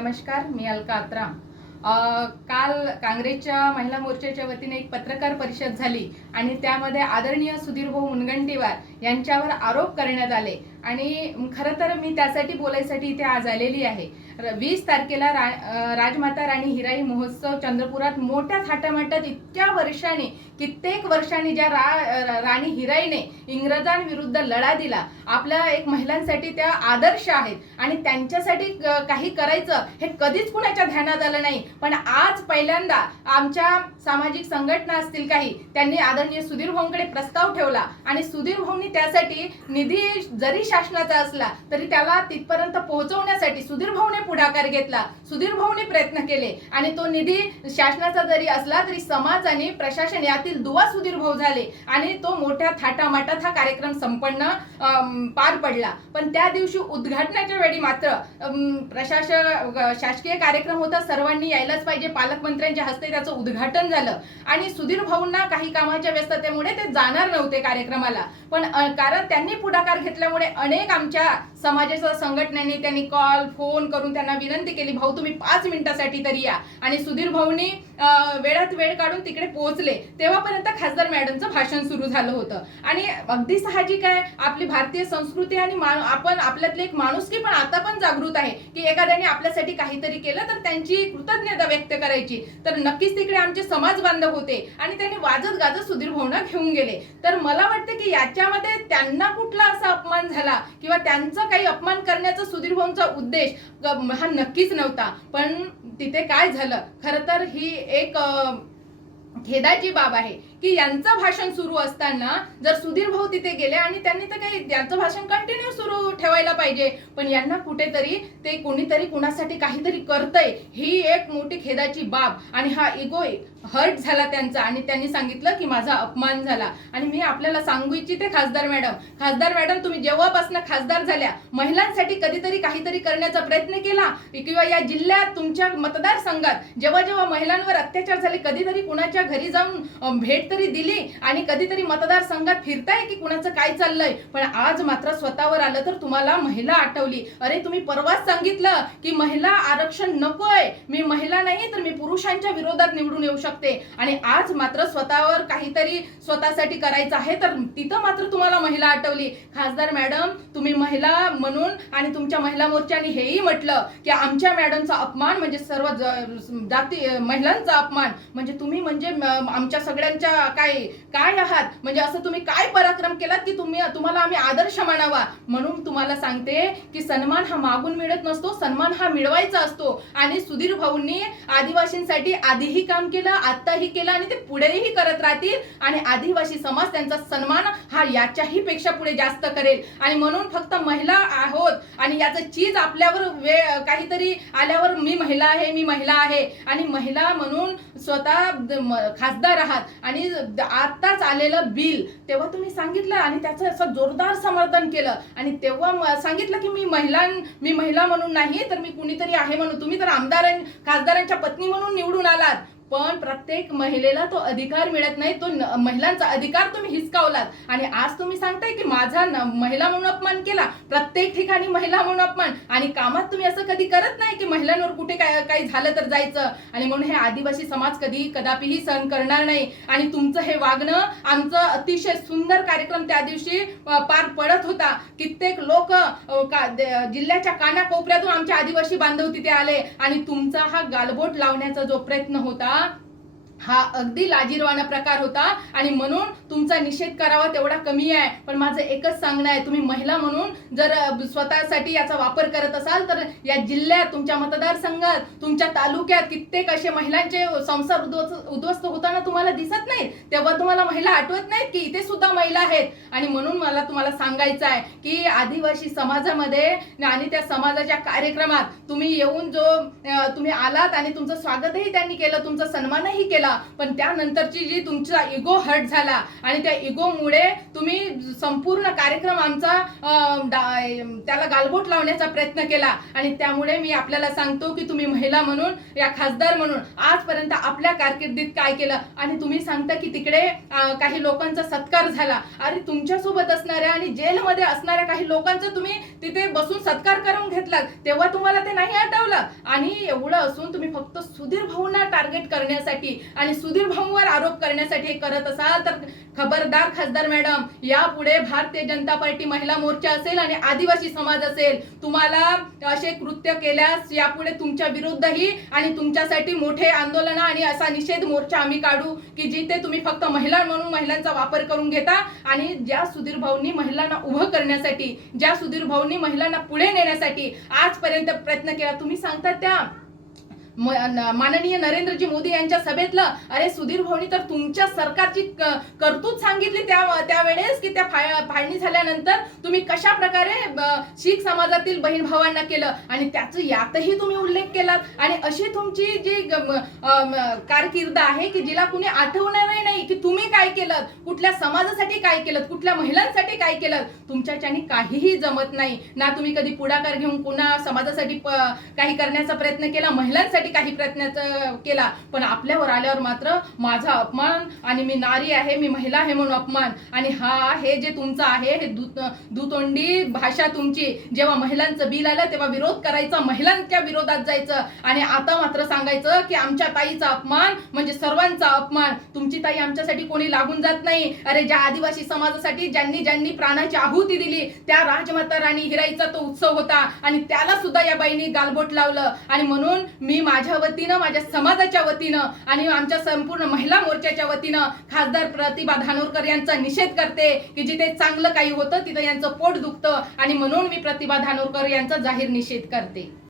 नमस्कार, मी अलका अत्राम। काल काँग्रेसच्या महिला मोर्चाच्या वतीने एक पत्रकार परिषद झाली आणि त्यामध्ये आदरणीय सुधीरभाऊ मुनगंटीवार यांच्यावर आरोप करण्यात आले आणि खरं तर मी त्यासाठी बोलायसाठी इथे आज आलेली आहे। 20 तारखेला राजमाता राणी हिराई महोत्सव चंद्रपुरात मोठ्या थाटामाटात इतक्या वर्षांनी कित्येक वर्षांनी ज्या राणी हिराईने इंग्रजांविरुद्ध लढा दिला, आपल्या एक महिलांसाठी त्या आदर्श आहेत आणि त्यांच्यासाठी काही करायचं हे कधीच कुणाच्या ध्यानात आलं नाही। पण आज पहिल्यांदा आमच्या सामाजिक संघटना असतील काही, त्यांनी आदरणीय सुधीरभाऊंकडे प्रस्ताव ठेवला आणि सुधीरभाऊंनी त्यासाठी निधी जरी शासनाचा असला तरी त्याला तिथपर्यंत पोहोचवण्यासाठी सुधीरभाऊने पुढाकार घेतला, सुधीरभाऊने प्रयत्न केले आणि तो निधी शासनाचा जरी असला तरी समाज आणि प्रशासन यातील दुवा सुधीरभाऊ झाले आणि तो मोठ्या थाटामाटात हा कार्यक्रम संपन्न पार पडला। पण त्या दिवशी उद्घाटनाच्या वेळी मात्र शासकीय कार्यक्रम होता, सर्वांनी यायलाच पाहिजे, पालकमंत्र्यांच्या हस्ते त्याचं उद्घाटन झालं आणि सुधीरभाऊंना काही कामाच्या व्यस्ततेमुळे ते जाणार नव्हते कार्यक्रमाला। पण कारण त्यांनी पुढाकार घेतल्यामुळे अनेक आमच्या समाजाच्या संघटनांनी त्यांनी कॉल फोन करून त्यांना विनंती केली, भाऊ तुम्ही 5 मिनिटासाठी तरी या, आणि सुधीरभाऊंनी वेळात वेळ काढून तिकडे पोहोचले। तेव्हापर्यंत खासदार मॅडमचं भाषण सुरू झालं होतं आणि अगदी साहजिक आहे, आपली भारतीय संस्कृती आणि आपण आपल्यातले एक माणुसकी पण आता पण जागृत आहे की एखाद्याने आपल्यासाठी काहीतरी केलं तर त्यांची कृतज्ञता व्यक्त करायची। तर नक्कीच तिकडे आमचे समाज बांधव होते आणि त्यांनी वाजत गाजत सुधीरभाऊंना घेऊन गेले। तर मला वाटतं की याच्यामध्ये त्यांना कुठला असा अपमान झाला किंवा त्यांचा काही अपमान करण्याचा सुधीरभाऊंचा उद्देश हा नक्कीच नव्हता। पण तिथे काय झालं, खरं तर ही एक खेदाची बाब आहे की यांचं भाषण सुरू असताना जर सुधीरभाऊ तिथे गेले आणि त्यांनी तर काही त्यांचं भाषण कंटिन्यू सुरू ठेवायला पाहिजे, पण यांना कुठेतरी ते कोणीतरी कुणासाठी काहीतरी करतंय ही एक मोठी खेदाची बाब आणि हा इगो हर्ट झाला त्यांचा आणि त्यांनी सांगितलं की माझा अपमान झाला। आणि मी आपल्याला सांगू इच्छिते खासदार मॅडम तुम्ही जेव्हापासून खासदार झाल्या महिलांसाठी कधीतरी काहीतरी करण्याचा प्रयत्न केला किंवा या जिल्ह्यात तुमच्या मतदारसंघात जेव्हा महिलांवर अत्याचार झाले कधीतरी कुणाच्या घरी जाऊन भेट तरी दिली आणि कधीतरी मतदारसंघात फिरताय की कुणाचं काय चाललंय? पण आज मात्र स्वतःवर आलं तर तुम्हाला महिला आठवली। अरे तुम्ही परवाच सांगितलं की महिला आरक्षण नकोय, मी महिला नाही तर मी पुरुषांच्या विरोधात निवडून येऊ शकते आणि आज मात्र स्वतःवर काहीतरी स्वतःसाठी करायचं आहे तर तिथं मात्र तुम्हाला महिला आठवली। खासदार मॅडम तुम्ही महिला म्हणून आणि तुमच्या महिला मोर्चाने हेही म्हटलं की आमच्या मॅडमचा अपमान म्हणजे सर्व जाती महिलांचा अपमान, म्हणजे तुम्ही म्हणजे आमच्या सगळ्यांच्या काय आहात, म्हणजे असं तुम्ही काय पराक्रम केलात की तुम्हाला आम्ही आदर्श मानावा। म्हणून तुम्हाला सांगते की सन्मान हा मागून मिळत नसतो, सन्मान हा मिळवायचा असतो आणि सुधीर भाऊंनी आदिवासींसाठी आधीही काम केलं, आताही केलं आणि ते पुढेही करत राहतील आणि आदिवासी समाज त्यांचा सन्मान हा याच्याही पेक्षा पुढे जास्त करेल। आणि म्हणून फक्त महिला आहोत आणि याचं चीज आपल्यावर काहीतरी आल्यावर मी महिला आहे आणि महिला म्हणून स्वतः खासदार आहात आणि आताच आलेलं बिल तेव्हा तुम्ही सांगितलं आणि त्याचं असं जोरदार समर्थन केलं आणि तेव्हा सांगितलं की मी महिला म्हणून नाही तर मी कुणीतरी आहे म्हणून। तुम्ही तर खासदारांच्या पत्नी म्हणून निवडून आलात, पण प्रत्येक महिलेला तो अधिकार मिळत नाही, तो महिलांचा अधिकार तुम्ही हिसकावलात आणि आज तुम्ही सांगताय की माझा महिला म्हणून अपमान केला। प्रत्येक ठिकाणी महिला म्हणून अपमान आणि कामात तुम्ही असं कधी करत नाही की महिलांवर कुठे काही झालं तर जायचं आणि म्हणून हे आदिवासी समाज कदापिही सहन करणार नाही। आणि तुमचं हे वागणं आमचं अतिशय सुंदर कार्यक्रम त्या दिवशी पार पडत होता, कित्येक लोक जिल्ह्याच्या कानाकोपऱ्यातून आमचे आदिवासी बांधव तिथे आले आणि तुमचा हा गालबोट लावण्याचा जो प्रयत्न होता हा अगदी लाजिरवाणा प्रकार होता आणि म्हणून तुमचा निषेध करावा तेवढा कमी आहे। पण माझं एकच सांगणं आहे, तुम्ही महिला म्हणून जर स्वतःसाठी याचा वापर करत असाल तर या जिल्ह्यात तुमच्या मतदारसंघात तुमच्या तालुक्यात कित्येक असे महिलांचे संसार उद्ध्वस्त होताना तुम्हाला दिसत नाहीत, तेव्हा तुम्हाला महिला आठवत नाहीत की इथे सुद्धा महिला आहेत। आणि म्हणून मला तुम्हाला सांगायचं आहे की आदिवासी समाजामध्ये आणि त्या समाजाच्या कार्यक्रमात तुम्ही येऊन तुम्ही आलात आणि तुमचं स्वागतही त्यांनी केलं, तुमचा सन्मानही केला, केलं, पण त्यानंतरची जी तुमचा इगो हर्ट झाला आणि त्या इगोमुळे तुम्ही संपूर्ण कार्यक्रम आमचा त्याला गालबोट लावण्याचा प्रयत्न केला. आणि त्यामुळे मी आपल्याला सांगतो की तुम्ही महिला म्हणून, या खासदार म्हणून आजपर्यंत आपल्या कारकिर्दीत काय केलं. आणि तुम्ही सांगता की तिकडे काही लोकांचा सत्कार झाला. अरे तुमच्यासोबत असणाऱ्या आणि जेलमध्ये असणाऱ्या काही लोकांचा तुम्ही तिथे बसून सत्कार करून घेतलात, तेव्हा तुम्हाला ते नाही आठवलं. आणि एवढं असून तुम्ही फक्त सुधीर भाऊंना टार्गेट करण्यासाठी आणि सुधीर भाऊंवर आरोप करण्यासाठी करत असाल तर खबरदार खासदार मॅडम, यापुढे भारतीय जनता पार्टी महिला मोर्चा असेल आणि आदिवासी समाज असेल, तुम्हाला असे कृत्य केल्यास यापुढे तुमच्या विरुद्धही आणि तुमच्यासाठी मोठे आंदोलन आणि असा निषेध मोर्चा आम्ही काढू की जिथे तुम्ही फक्त महिला म्हणून महिलांचा वापर करून घेता. आणि ज्या सुधीर भाऊंनी महिलांना उभं करण्यासाठी, ज्या सुधीर भाऊंनी महिलांना पुढे नेण्यासाठी आजपर्यंत प्रयत्न केला, तुम्ही सांगता त्या माननीय नरेंद्रजी मोदी यांच्या सभेतलं, अरे सुधीर भाऊनी तर तुमच्या सरकारची करतूत सांगितली त्यावेळेस की त्या फाळणी झाल्यानंतर तुम्ही कशा प्रकारे शीख समाजातील बहीण भावांना केलं आणि त्याचं यातही तुम्ही उल्लेख केलात. आणि अशी तुमची जी कारकीर्द आहे की जिला कुणी आठवणारही नाही की तुम्ही काय केलं, कुठल्या समाजासाठी काय केलं, कुठल्या महिलांसाठी काय केलं. तुमच्याच्याने काहीही जमत नाही ना. तुम्ही कधी पुढाकार घेऊन पुन्हा समाजासाठी काही करण्याचा प्रयत्न केला, महिलांसाठी काही प्रयत्न केला, पण आपल्यावर आल्यावर मात्र माझा अपमान आणि मी नारी आहे, मी महिला आहे म्हणून अपमान. आणि हे जे तुमचं आहे, हे दुतोंडी भाषा तुमची. जेव्हा महिलांचं बिल आलं तेव्हा विरोध करायचा, महिलांच्या विरोधात जायचं आणि आता मात्र सांगायचं की आमच्या ताईचा अपमान म्हणजे सर्वांचा अपमान. तुमची ताई आमच्यासाठी कोणी लागून जात नाही. अरे ज्या आदिवासी समाजासाठी ज्यांनी प्राणाची आहुती दिली, त्या राजमाता राणी हिराईचा तो उत्सव होता आणि त्याला सुद्धा या बाईंनी गालबोट लावलं. आणि म्हणून मी माझ्या वतीनं, माझ्या समाजाच्या वतीनं आणि आमच्या संपूर्ण महिला मोर्चाच्या वतीनं खासदार प्रतिभा धानोरकर यांचा निषेध करते की जिथे चांगलं काही होतं तिथं यांचं पोट दुखतं. आणि म्हणून मी प्रतिभा धानोरकर यांचा जाहीर निषेध करते.